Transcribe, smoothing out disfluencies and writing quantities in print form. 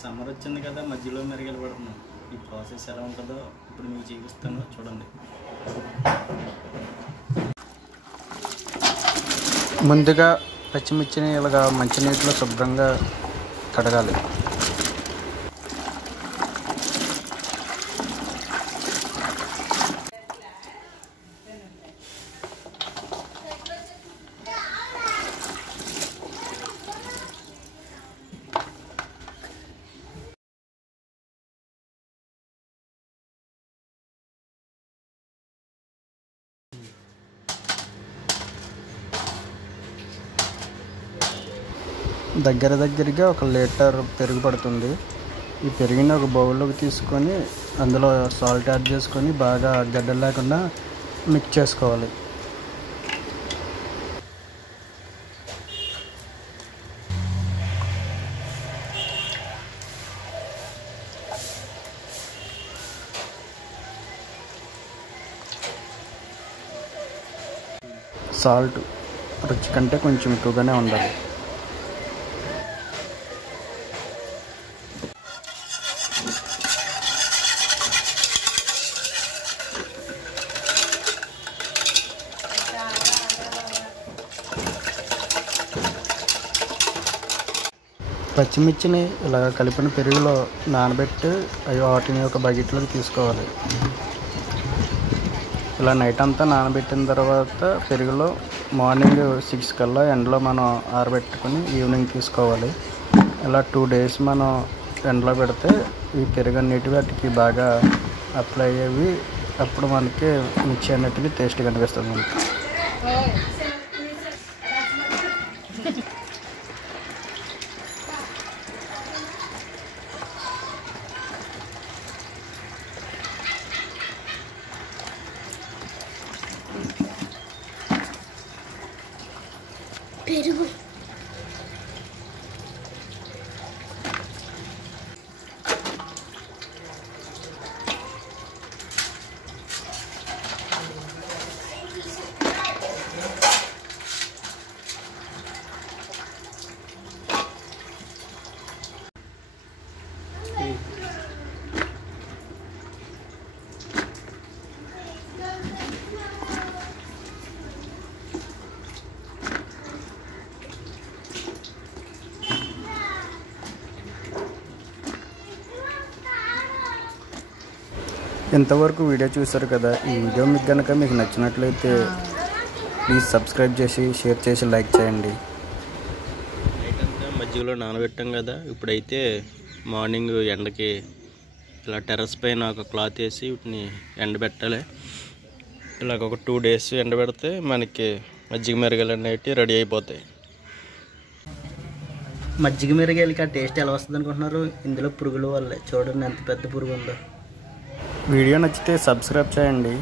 Summer వచ్చింది కదా, మధ్యలో మెరుగలు పడుతున్నాం. ఈ ప్రాసెస్ ఎలా ఉంటుందో ఇప్పుడు మీకు చూపిస్తాను, చూడండి. ముందుగా పచ్చిమిర్చిని ఇలాగా మంచినీటిలో శుభ్రంగా కడగాలి. దగ్గరగా 1 లీటర్ పెరుగు పడుతుంది. ఈ పెరుగుని ఒక బౌల్లోకి తీసుకొని అందులో సాల్ట్ యాడ్ చేసుకొని బాగా గడ్డలు లేకుండా మిక్స్ చేసుకోవాలి. సాల్ట్ రుచి కంటే కొంచెం ఎక్కువగానే ఉండాలి. పచ్చిమిర్చిని ఇలా కలిపిన పెరుగులో నానబెట్టి వాటిని ఒక బకెట్లోకి తీసుకోవాలి. ఇలా నైట్ అంతా నానబెట్టిన తర్వాత పెరుగులో మార్నింగ్ 6 కల్లా ఎండలో మనం ఆరబెట్టుకొని ఈవినింగ్ తీసుకోవాలి. ఇలా 2 days మనం ఎండలో పెడితే ఈ పెరుగు అన్నిటివి వాటికి బాగా అప్లై అయ్యేవి. అప్పుడు మనకి మిర్చి అన్నిటికీ టేస్ట్ కనిపిస్తుంది మనకి. పెరుగు ఇంతవరకు వీడియో చూశారు కదా. ఈ వీడియో మీకు కనుక మీకు నచ్చినట్లయితే ప్లీజ్ సబ్స్క్రైబ్ చేసి, షేర్ చేసి, లైక్ చేయండి. నైట్ అంతా మధ్యలో నానబెట్టాం కదా, ఇప్పుడైతే మార్నింగ్ ఎండకి ఇలా టెర్రస్ పైన ఒక క్లాత్ వేసి వీటిని ఎండబెట్టాలి. ఇలాగ ఒక 2 days ఎండబెడితే మనకి మజ్జిగ మిరగాయలు అనేవి రెడీ అయిపోతాయి. మజ్జిగ మిరగాయలకి ఆ టేస్ట్ ఎలా వస్తుంది అనుకుంటున్నారు? ఇందులో పురుగుల వల్లే. చూడండి ఎంత పెద్ద పురుగు ఉందో. వీడియో నచ్చితే సబ్స్క్రైబ్ చేయండి.